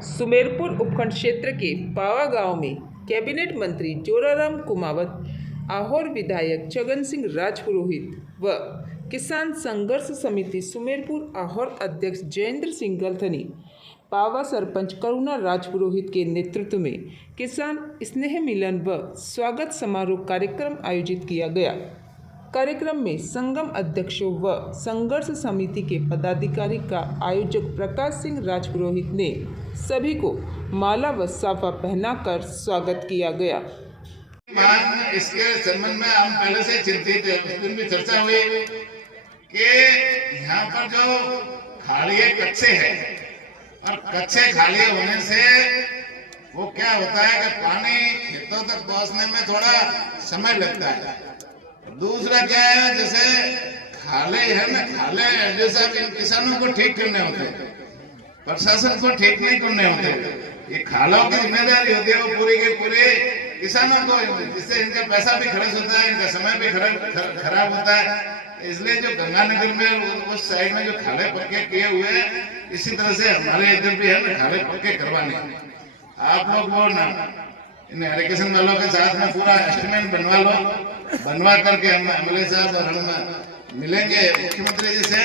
सुमेरपुर उपखंड क्षेत्र के पावा गांव में कैबिनेट मंत्री जोराराम कुमावत, आहोर विधायक छगन सिंह राजपुरोहित व किसान संघर्ष समिति सुमेरपुर आहोर अध्यक्ष जयेंद्र सिंह गलथनी, पावा सरपंच करुणा राजपुरोहित के नेतृत्व में किसान स्नेह मिलन व स्वागत समारोह कार्यक्रम आयोजित किया गया। कार्यक्रम में संगम अध्यक्षों व संघर्ष समिति के पदाधिकारी का आयोजक प्रकाश सिंह राजपुरोहित ने सभी को माला व साफा पहनाकर स्वागत किया गया। इसके संबंध में हम पहले से चिंतित थे। उस दिन भी चर्चा हुई कि यहाँ पर जो खालिए कच्चे हैं और कच्चे खालिए होने से वो क्या होता है कि पानी खेतों तक पहुँचने में थोड़ा समय लगता है। दूसरा क्या है, जैसे खाले है ना, खाले जैसा इन किसानों को ठीक करने होते हैं, प्रशासन को ठीक नहीं करने होते। ये खालों की जिम्मेदारी होती है वो पूरी के पूरे किसानों को, जिससे इनका पैसा भी खर्च होता है, इनका समय भी खराब होता है। इसलिए जो गंगानगर में उस साइड में जो खाले पक्के किए हुए हैं, इसी तरह से हमारे इधर भी है ना खाले पक्के करवाने। आप लोग वो ना इन एरिगेशन वालों के साथ में पूरा एस्टिमेट बनवा लो, बनवा करके हम एमएलए साहब और हम मिलेंगे मुख्यमंत्री जी से।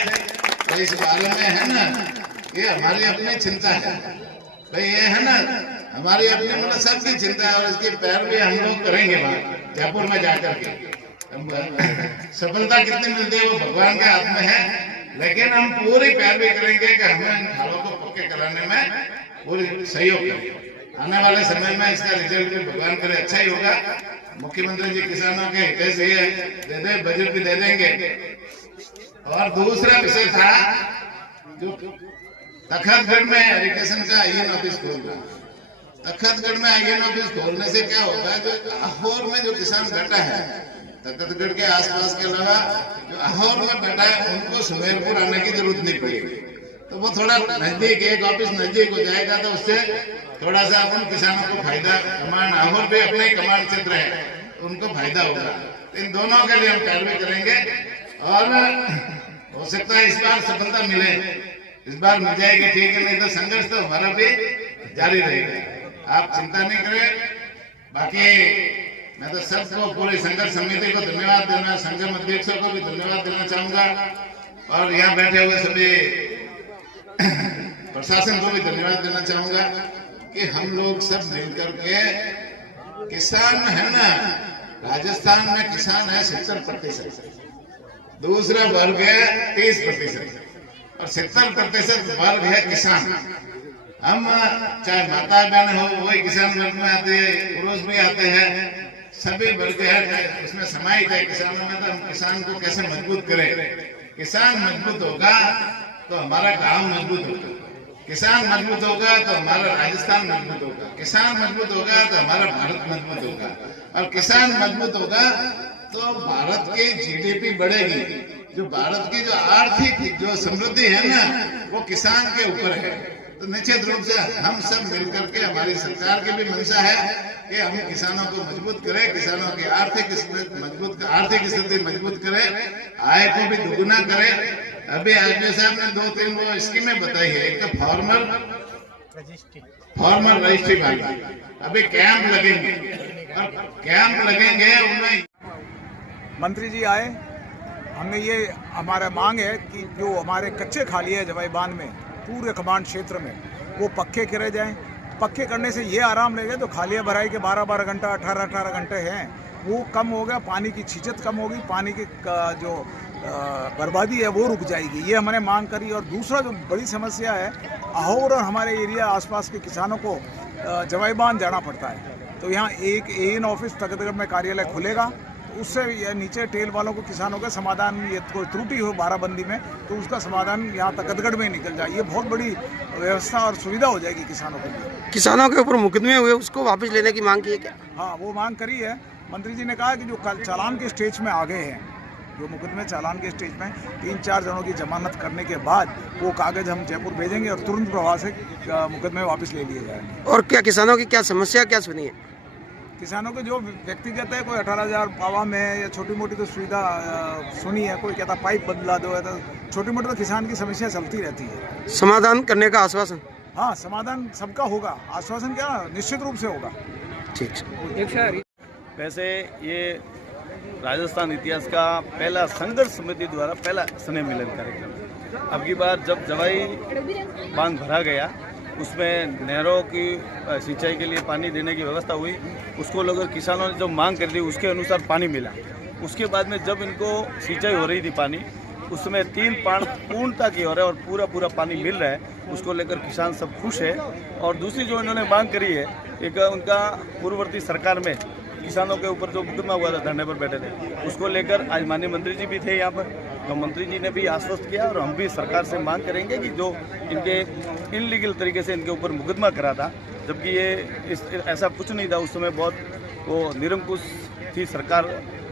तो इस बारे में है ना, ये हमारी अपनी चिंता है भाई, ये है ना हमारी अपनी मतलब सबकी चिंता है। और इसकी पैर भी हम लोग करेंगे वहाँ जयपुर में जाकर के। सफलता कितनी मिलती है वो भगवान के हाथ में है, लेकिन हम पूरी पैर भी करेंगे कि हमें इन खालों को पक्के कराने में पूरी सहयोग करें। आने वाले समय में इसका रिजल्ट भी भगवान करे अच्छा ही होगा। मुख्यमंत्री जी किसानों के हित से ये दे दे, बजट भी दे देंगे। और दूसरा विषय था जो तखतगढ़ में एजुकेशन का आईएन ऑफिस खोलना। तखतगढ़ में आईएन ऑफिस खोलने से क्या होता है, जो आहोर में जो किसान बैठा है, तखतगढ़ के आसपास के अलावा जो आहोर में बैठा है, उनको सुमेरपुर आने की जरूरत नहीं पड़ेगी। तो वो थोड़ा नजदीक, एक ऑफिस नजदीक हो जाएगा, तो उससे थोड़ा सा उन किसानों को फायदा, कमांड आहोर भी अपने कमांड क्षेत्र है, उनको फायदा होगा। इन दोनों के लिए हम कार्रवाई करेंगे और हो सकता है इस बार सफलता मिले, इस बार मिल जाएगी, ठीक है, नहीं तो संघर्ष तो हमारा भी जारी रहेगा। आप चिंता नहीं करें। बाकी मैं तो सबको, पूरी संघर्ष समिति को धन्यवाद देना, संगम अध्यक्षों को भी धन्यवाद देना चाहूंगा और यहाँ बैठे हुए सभी प्रशासन को भी धन्यवाद देना चाहूंगा कि हम लोग सब मिलकर के किसान है ना, राजस्थान में किसान है 70%, दूसरा वर्ग है 30% और 70% वर्ग है किसान। हम चाहे माता बहन हो, वही किसान वर्ग में आते हैं, पुरुष भी आते हैं, सभी वर्ग है इसमें समाहित है किसानों में। तो हम किसान को कैसे मजबूत करें? किसान मजबूत होगा तो हमारा गांव मजबूत होगा, किसान मजबूत होगा तो हमारा राजस्थान मजबूत होगा, किसान मजबूत होगा तो हमारा भारत मजबूत होगा, और किसान मजबूत होगा तो भारत की जीडीपी बढ़ेगी। जो भारत की जो आर्थिक जो समृद्धि है ना, वो किसान के ऊपर है। तो निश्चित रूप से हम सब मिलकर के, हमारी सरकार की भी मंशा है कि हम किसानों को मजबूत करें, किसानों की आर्थिक स्थिति मजबूत करें, आय को भी दुगुना करें। अभी आरडीओ साहब ने 2-3 वो स्कीमें बताई है। एक तो फॉर्मर रजिस्ट्री वाली, अभी कैंप लगेंगे और कैंप लगेंगे उनमें। मंत्री जी आए, हमने ये हमारा मांग है कि जो हमारे कच्चे खाली है जवाई बांध में, पूरे कमांड क्षेत्र में, वो पक्के करे जाएं। पक्के करने से ये आराम लगेगा, तो खालियाँ भराई के 12-12 घंटा, 18-18 घंटे हैं, वो कम हो गया, पानी की छीचत कम होगी, पानी की जो बर्बादी है वो रुक जाएगी। ये हमने मांग करी। और दूसरा जो बड़ी समस्या है, आहोर और हमारे एरिया आसपास के किसानों को जवाई बांध जाना पड़ता है। तो यहाँ एक एन ऑफिस तखतगढ़ में कार्यालय खुलेगा, तो उससे नीचे टेल वालों को, किसानों का समाधान, ये कोई त्रुटि हो बाराबंदी में तो उसका समाधान यहाँ तखतगढ़ में निकल जाए। ये बहुत बड़ी व्यवस्था और सुविधा हो जाएगी किसानों के लिए। किसानों के ऊपर मुकदमे हुए, उसको वापस लेने की मांग की है क्या? हाँ, वो मांग करी है। मंत्री जी ने कहा कि जो कल चालान के स्टेज में आ गए हैं, जो मुकदमे चालान के स्टेज में 3-4 जनों की जमानत करने के बाद वो कागज हम जयपुर भेजेंगे और तुरंत प्रभाव से मुकदमे वापस ले लिए जाएंगे। और क्या किसानों की क्या समस्या क्या सुनी है? किसानों को जो व्यक्तिगत है, कोई 18,000 पावा में या छोटी मोटी तो सुविधा सुनी है, कोई कहता पाइप बदला दो, तो छोटी मोटी तो किसान की समस्या चलती रहती है। समाधान करने का आश्वासन हाँ, समाधान सबका होगा, आश्वासन क्या निश्चित रूप से होगा। ठीक। वैसे ये राजस्थान इतिहास का पहला संघर्ष समिति द्वारा पहला स्नेह मिलन कार्यक्रम है। अब की बार जब जवाई बांध भरा गया, उसमें नहरों की सिंचाई के लिए पानी देने की व्यवस्था हुई, उसको लेकर किसानों ने जो मांग कर दी उसके अनुसार पानी मिला। उसके बाद में जब इनको सिंचाई हो रही थी पानी, उसमें 3 पान पूर्णता की हो रहा है और पूरा पानी मिल रहा है, उसको लेकर किसान सब खुश है। और दूसरी जो इन्होंने मांग करी है, एक उनका पूर्ववर्ती सरकार में किसानों के ऊपर जो मुकदमा हुआ था, धरने पर बैठे थे, उसको लेकर आज माननीय मंत्री जी भी थे यहाँ पर, तो मंत्री जी ने भी आश्वस्त किया और हम भी सरकार से मांग करेंगे कि जो इनके इनलीगल तरीके से इनके ऊपर मुकदमा करा था, जबकि ये ऐसा कुछ नहीं था, उस समय बहुत वो निरंकुश थी सरकार,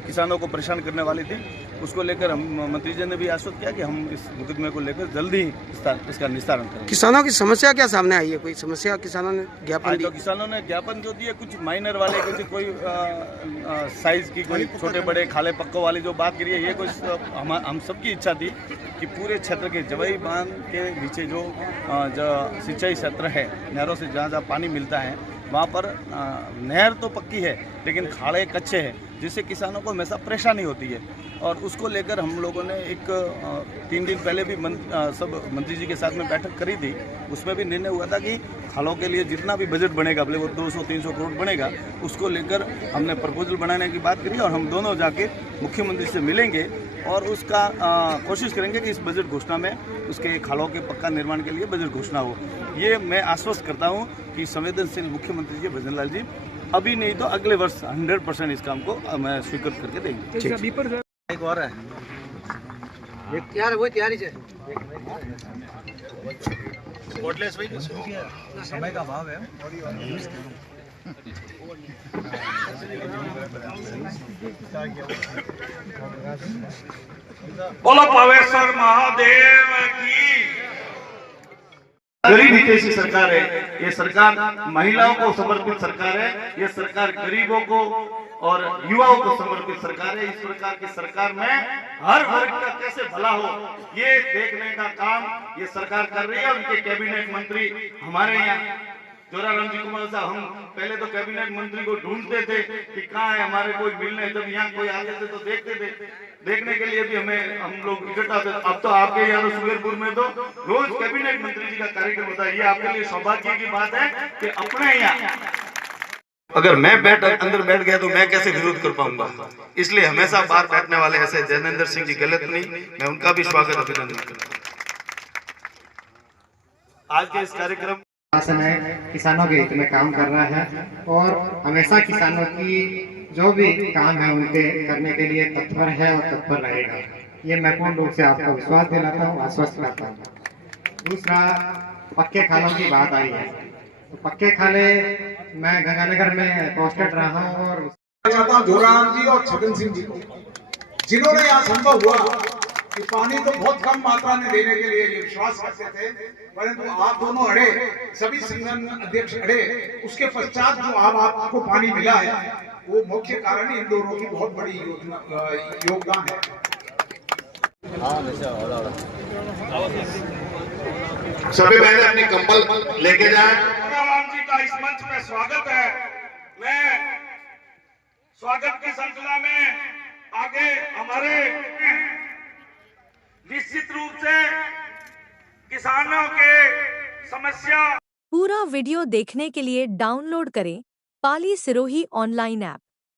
किसानों को परेशान करने वाली थी, उसको लेकर हम मंत्री जी ने भी आश्वस्त किया कि हम इस मुकदमे को लेकर जल्दी इसका निस्तारण करेंगे। किसानों की समस्या क्या सामने आई है? कोई समस्या किसानों ने ज्ञापन आज दिया? तो किसानों ने ज्ञापन जो दिए, कुछ माइनर वाले, कुछ कोई साइज की, कोई छोटे बड़े खाले पक्कों वाली जो बात करी है, ये कोई हम सबकी इच्छा थी कि पूरे क्षेत्र के जवाई बांध के नीचे जो सिंचाई क्षेत्र है, नहरों से जहाँ जहाँ पानी मिलता है, वहाँ पर नहर तो पक्की है लेकिन खाड़े कच्चे हैं, जिससे किसानों को हमेशा परेशानी होती है। और उसको लेकर हम लोगों ने एक 3 दिन पहले भी सब मंत्री जी के साथ में बैठक करी थी, उसमें भी निर्णय हुआ था कि खालों के लिए जितना भी बजट बनेगा, भले वो 200-300 करोड़ बनेगा, उसको लेकर हमने प्रपोजल बनाने की बात करी और हम दोनों जाके मुख्यमंत्री से मिलेंगे और उसका कोशिश करेंगे कि इस बजट घोषणा में उसके खालों के पक्का निर्माण के लिए बजट घोषणा हो। ये मैं आश्वस्त करता हूँ कि संवेदनशील मुख्यमंत्री जी भजन लाल जी अभी नहीं तो अगले वर्ष 100% इस काम को मैं स्वीकृत करके देंगे। एक और है, यार वो तैयारी से समय का अभाव है। बोलो पावेश्वर महादेव की। गरीब हितैषी सरकार है ये सरकार, महिलाओं को समर्पित सरकार है ये सरकार, गरीबों को और युवाओं को समर्पित सरकार है। इस प्रकार की सरकार में हर वर्ग का कैसे भला हो, ये देखने का काम ये सरकार कर रही है। उनके कैबिनेट मंत्री हमारे यहाँ जोराराम जी कुमार साहब, हम पहले तो कैबिनेट मंत्री को ढूंढते थे कि कहाँ है, हमारे कोई मिलने, जब यहाँ कोई आते थे तो देखते थे, देखने के लिए भी हम लोग इकट्ठा थे। अब तो आपके यहाँ तो सुमेरपुर में तो रोज कैबिनेट मंत्री जी का कार्यक्रम होता है। ये आपके लिए सौभाग्य की बात है कि अपने यहाँ अगर मैं अंदर बैठ गया तो मैं कैसे विरोध कर पाऊंगा। इसलिए हमेशा बाहर बैठने वाले ऐसे जैनेंद्र सिंह जी गलत नहीं, मैं उनका भी स्वागत अभिनंदन करता हूँ। आज के इस कार्यक्रम शासन है, किसानों के हित में काम कर रहा है और हमेशा किसानों की जो भी काम है उनके करने के लिए तत्पर है और तत्पर रहेगा। ये मैं पूर्ण रूप से आपको विश्वास दिलाता हूँ, आश्वस्त करता हूँ। दूसरा, पक्के खालों की बात आई है, तो पक्के खाले मैं गंगानगर में पोस्टेड रहा हूँ और चाहता हूँ जोराराम जी और छगन सिंह जी को, जिन्होंने यहाँ संभव हुआ कि पानी तो बहुत कम मात्रा में देने के लिए ये विश्वास करते थे, परंतु आप दोनों अड़े, सभी संगठन अध्यक्ष अड़े, उसके पश्चात जो आपको पानी मिला है वो मुख्य कारण इन दोनों की बहुत बड़ी योगदान है। सभी बहनें अपनी कंबल लेके जाएं। राम जी का इस मंच पे स्वागत है। मैं स्वागत की श्रृंखला में आगे हमारे निश्चित रूप से किसानों के समस्या। पूरा वीडियो देखने के लिए डाउनलोड करें पाली सिरोही ऑनलाइन ऐप।